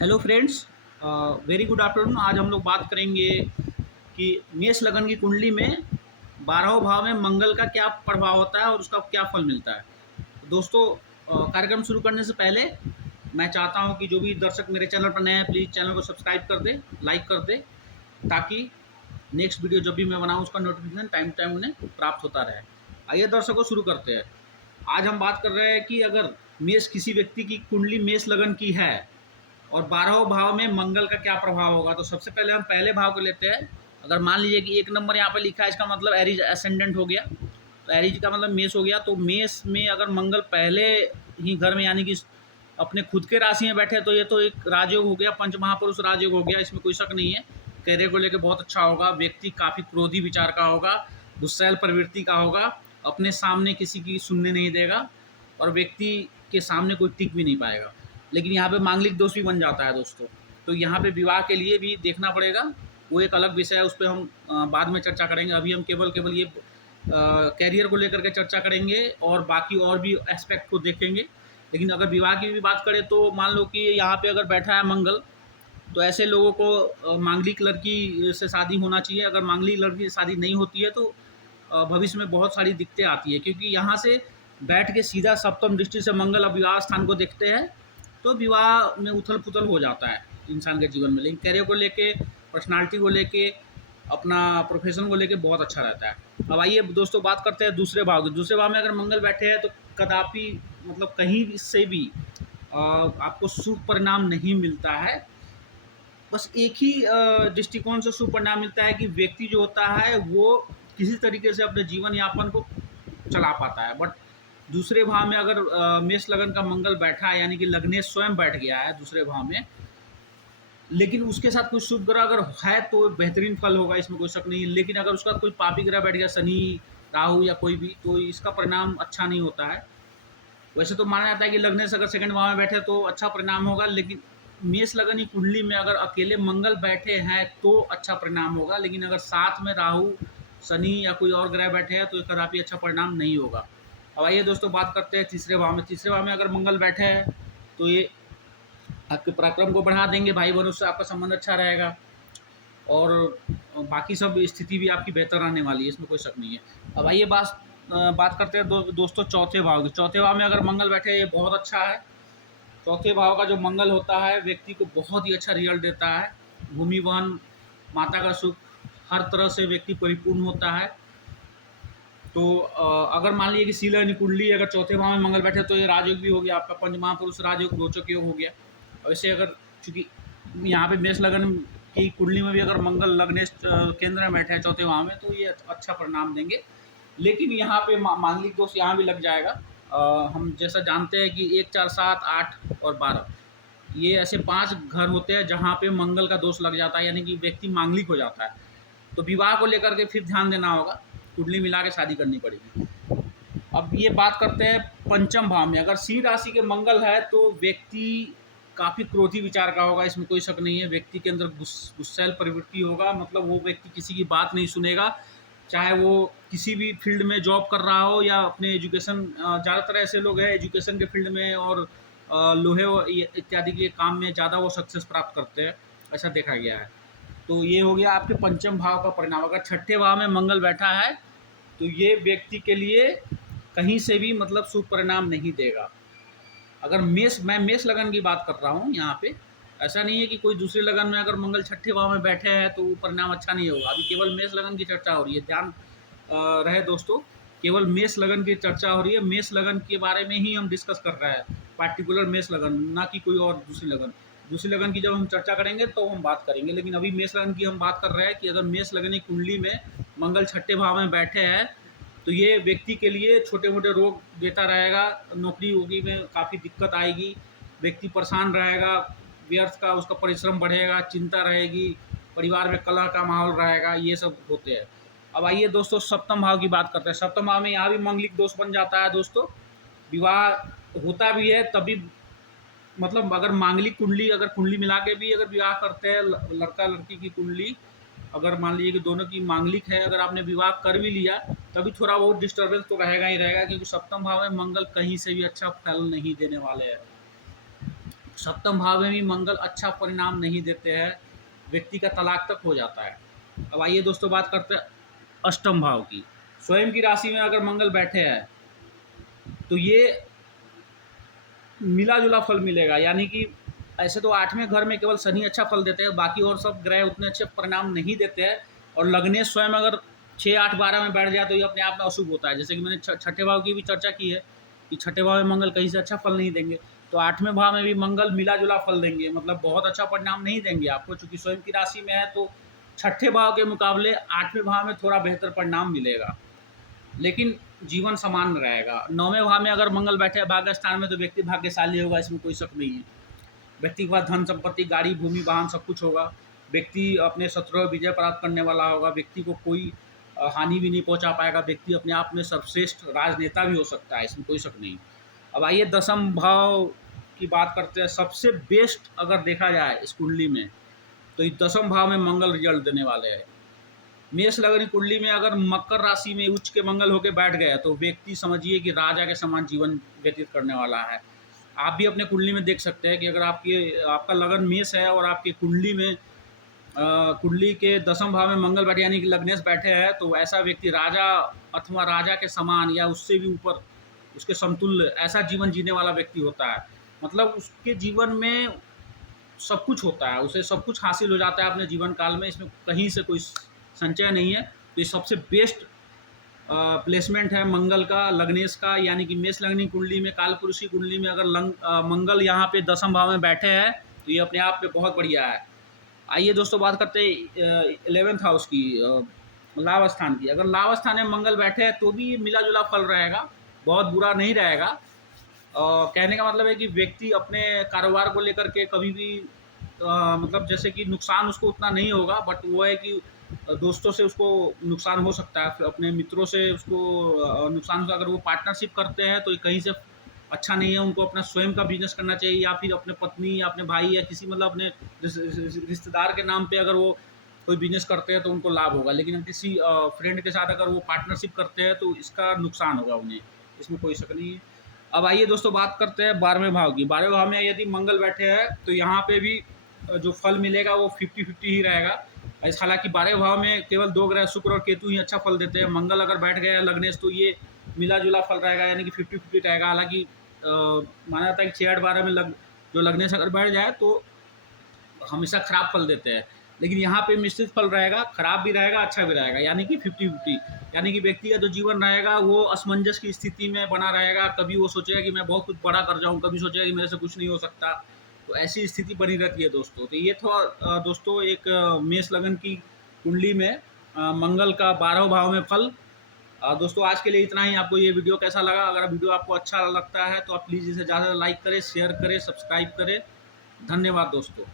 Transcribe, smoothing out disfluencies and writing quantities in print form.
Hello friends, very good afternoon. आज हम लोग बात करेंगे कि मेष लगन की कुंडली में 12वें भाव में मंगल का क्या प्रभाव होता है और उसका क्या फल मिलता है। दोस्तों, कार्यक्रम शुरू करने से पहले मैं चाहता हूं कि जो भी दर्शक मेरे चैनल पर नए हैं, प्लीज़ चैनल को सब्सक्राइब कर दे, लाइक कर दे, ताकि नेक्स्ट वीडियो जब भी मैं बनाऊं उसका नोटिफिकेशन टाइम टाइम उन्हें प्राप्त होता रहे। आइए दर्शकों, शुरू करते हैं। आज हम बात कर रहे हैं कि अगर मेष किसी व्यक्ति की कुंडली मेष लगन की है और 12वें भाव में मंगल का क्या प्रभाव होगा। तो सबसे पहले हम पहले भाव को लेते हैं। अगर मान लीजिए कि 1 नंबर यहाँ पे लिखा है, इसका मतलब एरीज असेंडेंट हो गया, तो एरीज का मतलब मेष हो गया। तो मेष में अगर मंगल पहले ही घर में, यानी कि अपने खुद के राशि में बैठे, तो ये तो एक राजयोग हो गया, पंच महापुरुष राजयोग हो गया, इसमें कोई शक नहीं है। कैरियर को लेकर बहुत अच्छा होगा। व्यक्ति काफ़ी क्रोधी विचार का होगा, गुस्सैल प्रवृत्ति का होगा, अपने सामने किसी की सुनने नहीं देगा और व्यक्ति के सामने कोई टिक भी नहीं पाएगा। लेकिन यहाँ पे मांगलिक दोष भी बन जाता है दोस्तों। तो यहाँ पे विवाह के लिए भी देखना पड़ेगा, वो एक अलग विषय है, उस पर हम बाद में चर्चा करेंगे। अभी हम केवल ये कैरियर को लेकर के चर्चा करेंगे और बाकी और भी एस्पेक्ट को देखेंगे। लेकिन अगर विवाह की भी बात करें तो मान लो कि यहाँ पे अगर बैठा है मंगल, तो ऐसे लोगों को मांगलिक लड़की से शादी होना चाहिए। अगर मांगलिक लड़की से शादी नहीं होती है तो भविष्य में बहुत सारी दिक्कतें आती है, क्योंकि यहाँ से बैठ के सीधा सप्तम दृष्टि से मंगल अब विवाह स्थान को देखते हैं, तो विवाह में उथल पुथल हो जाता है इंसान के जीवन में। लेकिन कैरियर को लेके, पर्सनालिटी को लेके, अपना प्रोफेशन को लेके बहुत अच्छा रहता है। अब आइए दोस्तों, बात करते हैं दूसरे भाव की। दूसरे भाव में अगर मंगल बैठे हैं तो कदापि, मतलब कहीं से भी आपको शुभ परिणाम नहीं मिलता है। बस एक ही दृष्टिकोण से शुभ परिणाम मिलता है कि व्यक्ति जो होता है वो किसी तरीके से अपने जीवन यापन को चला पाता है। बट दूसरे भाव में अगर मेष लगन का मंगल बैठा है, यानी कि लग्नेश स्वयं बैठ गया है दूसरे भाव में, लेकिन उसके साथ कोई शुभ ग्रह अगर है तो बेहतरीन फल होगा, इसमें कोई शक नहीं है। लेकिन अगर उसका कोई पापी ग्रह बैठ गया, शनि, राहु या कोई भी, तो इसका परिणाम अच्छा नहीं होता है। वैसे तो माना जाता है कि लग्नेश अगर सेकंड भाव में बैठे तो अच्छा परिणाम होगा, लेकिन मेष लगन की कुंडली में अगर अकेले मंगल बैठे हैं तो अच्छा परिणाम होगा। लेकिन अगर साथ में राहु, शनि या कोई और ग्रह बैठे हैं तो कदापि अच्छा परिणाम नहीं होगा। अब आइए दोस्तों, बात करते हैं तीसरे भाव में। तीसरे भाव में अगर मंगल बैठे हैं तो ये आपके पराक्रम को बढ़ा देंगे, भाई बहनों से आपका संबंध अच्छा रहेगा और बाकी सब स्थिति भी आपकी बेहतर आने वाली है, इसमें कोई शक नहीं है। अब आइए बात करते हैं दोस्तों चौथे भाव की। चौथे भाव में अगर मंगल बैठे, ये बहुत अच्छा है। चौथे भाव का जो मंगल होता है व्यक्ति को बहुत ही अच्छा रिजल्ट देता है। भूमि वहन, माता का सुख, हर तरह से व्यक्ति परिपूर्ण होता है। तो अगर मान लीजिए कि सी लगन कुंडली अगर चौथे भाव में मंगल बैठे तो ये राजयोग भी हो गया आपका, पंच महापुरुष राजयोग, रोचक योग हो गया। वैसे अगर चूँकि यहाँ पे मेष लगन की कुंडली में भी अगर मंगल लग्नेश केंद्र में बैठे हैं चौथे भाव में, तो ये अच्छा परिणाम देंगे। लेकिन यहाँ पे मांगलिक दोष यहाँ भी लग जाएगा। हम जैसा जानते हैं कि 1, 4, 7, 8 और 12, ये ऐसे 5 घर होते हैं जहाँ पे मंगल का दोष लग जाता है, यानी कि व्यक्ति मांगलिक हो जाता है। तो विवाह को लेकर के फिर ध्यान देना होगा, कुंडली मिला के शादी करनी पड़ेगी। अब ये बात करते हैं पंचम भाव में। अगर सिंह राशि के मंगल है तो व्यक्ति काफ़ी क्रोधी विचार का होगा, इसमें कोई शक नहीं है। व्यक्ति के अंदर गुस्सैल प्रवृत्ति होगा, मतलब वो व्यक्ति किसी की बात नहीं सुनेगा, चाहे वो किसी भी फील्ड में जॉब कर रहा हो या अपने एजुकेशन, ज़्यादातर ऐसे लोग हैं एजुकेशन के फील्ड में और लोहे इत्यादि के काम में ज़्यादा वो सक्सेस प्राप्त करते हैं, ऐसा देखा गया है। तो ये हो गया आपके पंचम भाव का परिणाम। अगर छठे भाव में मंगल बैठा है तो ये व्यक्ति के लिए कहीं से भी मतलब शुभ परिणाम नहीं देगा। अगर मैं मेष लगन की बात कर रहा हूँ यहाँ पे, ऐसा नहीं है कि कोई दूसरे लगन में अगर मंगल छठे भाव में बैठे हैं तो परिणाम अच्छा नहीं होगा। अभी केवल मेष लगन की चर्चा हो रही है, ध्यान रहे दोस्तों, केवल मेष लगन की चर्चा हो रही है। मेष लगन के बारे में ही हम डिस्कस कर रहे हैं, पार्टिकुलर मेष लगन, ना कि कोई और दूसरी लगन। दूसरी लगन की जब हम चर्चा करेंगे तो हम बात करेंगे, लेकिन अभी मेष लगन की हम बात कर रहे हैं कि अगर मेष लगन की कुंडली में मंगल छठे भाव में बैठे हैं तो ये व्यक्ति के लिए छोटे मोटे रोग देता रहेगा, नौकरी वोकरी में काफ़ी दिक्कत आएगी, व्यक्ति परेशान रहेगा, व्यर्थ का उसका परिश्रम बढ़ेगा, चिंता रहेगी, परिवार में कलह का माहौल रहेगा, ये सब होते हैं। अब आइए दोस्तों सप्तम भाव की बात करते हैं। सप्तम भाव में यहाँ भी मंगलिक दोष बन जाता है दोस्तों। विवाह होता भी है तभी, मतलब अगर मांगलिक कुंडली, अगर कुंडली मिला के भी अगर विवाह करते हैं, लड़का लड़की की कुंडली अगर मान लीजिए कि दोनों की मांगलिक है, अगर आपने विवाह कर भी लिया तभी थोड़ा बहुत डिस्टर्बेंस तो रहेगा ही रहेगा, क्योंकि सप्तम भाव में मंगल कहीं से भी अच्छा फल नहीं देने वाले हैं। सप्तम भाव में भी मंगल अच्छा परिणाम नहीं देते हैं, व्यक्ति का तलाक तक हो जाता है। अब आइए दोस्तों बात करते हैं अष्टम भाव की। स्वयं की राशि में अगर मंगल बैठे हैं तो ये मिला जुला फल मिलेगा, यानी कि ऐसे तो आठवें घर में केवल शनि अच्छा फल देते हैं, बाकी और सब ग्रह उतने अच्छे परिणाम नहीं देते हैं। और लग्नेश स्वयं अगर 6, 8, 12 में बैठ जाए तो ये अपने आप में अशुभ होता है। जैसे कि मैंने छठे भाव की भी चर्चा की है कि छठे भाव में मंगल कहीं से अच्छा फल नहीं देंगे, तो आठवें भाव में भी मंगल मिला जुला फल देंगे, मतलब बहुत अच्छा परिणाम नहीं देंगे आपको, चूंकि स्वयं की राशि में है तो छठे भाव के मुकाबले आठवें भाव में थोड़ा बेहतर परिणाम मिलेगा, लेकिन जीवन समान रहेगा। नौवें भाव में अगर मंगल बैठे भाग्य स्थान में तो व्यक्ति भाग्यशाली होगा, इसमें कोई शक नहीं है। व्यक्ति के पास धन संपत्ति, गाड़ी, भूमि, वाहन सब कुछ होगा। व्यक्ति अपने शत्रुओं पर विजय प्राप्त करने वाला होगा। व्यक्ति को कोई हानि भी नहीं पहुंचा पाएगा। व्यक्ति अपने आप में सर्वश्रेष्ठ राजनेता भी हो सकता है, इसमें कोई शक नहीं। अब आइए दसम भाव की बात करते हैं। सबसे बेस्ट अगर देखा जाए इस कुंडली में तो इस दसम भाव में मंगल रिजल्ट देने वाले हैं। मेष लगन कुंडली में अगर मकर राशि में उच्च के मंगल होकर बैठ गया तो व्यक्ति समझिए कि राजा के समान जीवन व्यतीत करने वाला है। आप भी अपने कुंडली में देख सकते हैं कि अगर आपका लगन मेष है और आपकी कुंडली में कुंडली के दसम भाव में मंगल बैठे यानी कि लग्नेश बैठे हैं, तो ऐसा व्यक्ति राजा अथवा राजा के समान या उससे भी ऊपर, उसके समतुल्य ऐसा जीवन जीने वाला व्यक्ति होता है। मतलब उसके जीवन में सब कुछ होता है, उसे सब कुछ हासिल हो जाता है अपने जीवन काल में, इसमें कहीं से कोई संचय नहीं है। तो ये सबसे बेस्ट प्लेसमेंट है मंगल का, लग्नेश का, यानी कि मेष लग्नी कुंडली में, कालपुरुष की कुंडली में अगर मंगल यहाँ पे दसम भाव में बैठे हैं तो ये अपने आप में बहुत बढ़िया है। आइए दोस्तों बात करते हैं 11th हाउस की, लाभ स्थान की। अगर लाभ स्थान में मंगल बैठे हैं तो भी मिला जुला फल रहेगा, बहुत बुरा नहीं रहेगा। कहने का मतलब है कि व्यक्ति अपने कारोबार को लेकर के कभी भी मतलब जैसे कि नुकसान उसको उतना नहीं होगा, बट वो है कि दोस्तों से उसको नुकसान हो सकता है, अपने मित्रों से उसको नुकसान होगा। अगर वो पार्टनरशिप करते हैं तो कहीं से अच्छा नहीं है। उनको अपना स्वयं का बिजनेस करना चाहिए, या फिर अपने पत्नी या अपने भाई या किसी मतलब अपने रिश्तेदार के नाम पे अगर वो कोई बिजनेस करते हैं तो उनको लाभ होगा। लेकिन किसी फ्रेंड के साथ अगर वो पार्टनरशिप करते हैं तो इसका नुकसान होगा उन्हें, इसमें कोई शक नहीं है। अब आइए दोस्तों बात करते हैं 12वें भाव की। 12वें भाव में यदि मंगल बैठे हैं तो यहाँ पे भी जो फल मिलेगा वो 50-50 ही रहेगा। हालांकि 12वें भाव में केवल 2 ग्रह शुक्र और केतु ही अच्छा फल देते हैं। मंगल अगर बैठ गया लग्नेश तो ये मिला जुला फल रहेगा, यानी कि 50-50 रहेगा। हालांकि माना जाता है कि 6, 8, 12 में जो लग्नेश अगर बैठ जाए तो हमेशा खराब फल देते हैं, लेकिन यहाँ पे मिश्रित फल रहेगा, खराब भी रहेगा अच्छा भी रहेगा, यानी कि 50-50। यानी कि व्यक्ति का जो जीवन रहेगा वो असमंजस की स्थिति में बना रहेगा। कभी वो सोचेगा कि मैं बहुत कुछ बड़ा कर जाऊँ, कभी सोचेगा कि मेरे से कुछ नहीं हो सकता, तो ऐसी स्थिति बनी रहती है दोस्तों। तो ये था दोस्तों एक मेष लगन की कुंडली में मंगल का 12वें भाव में फल। दोस्तों आज के लिए इतना ही। आपको ये वीडियो कैसा लगा? अगर वीडियो आपको अच्छा लगता है तो आप प्लीज़ इसे ज़्यादा लाइक करें, शेयर करें, सब्सक्राइब करें। धन्यवाद दोस्तों।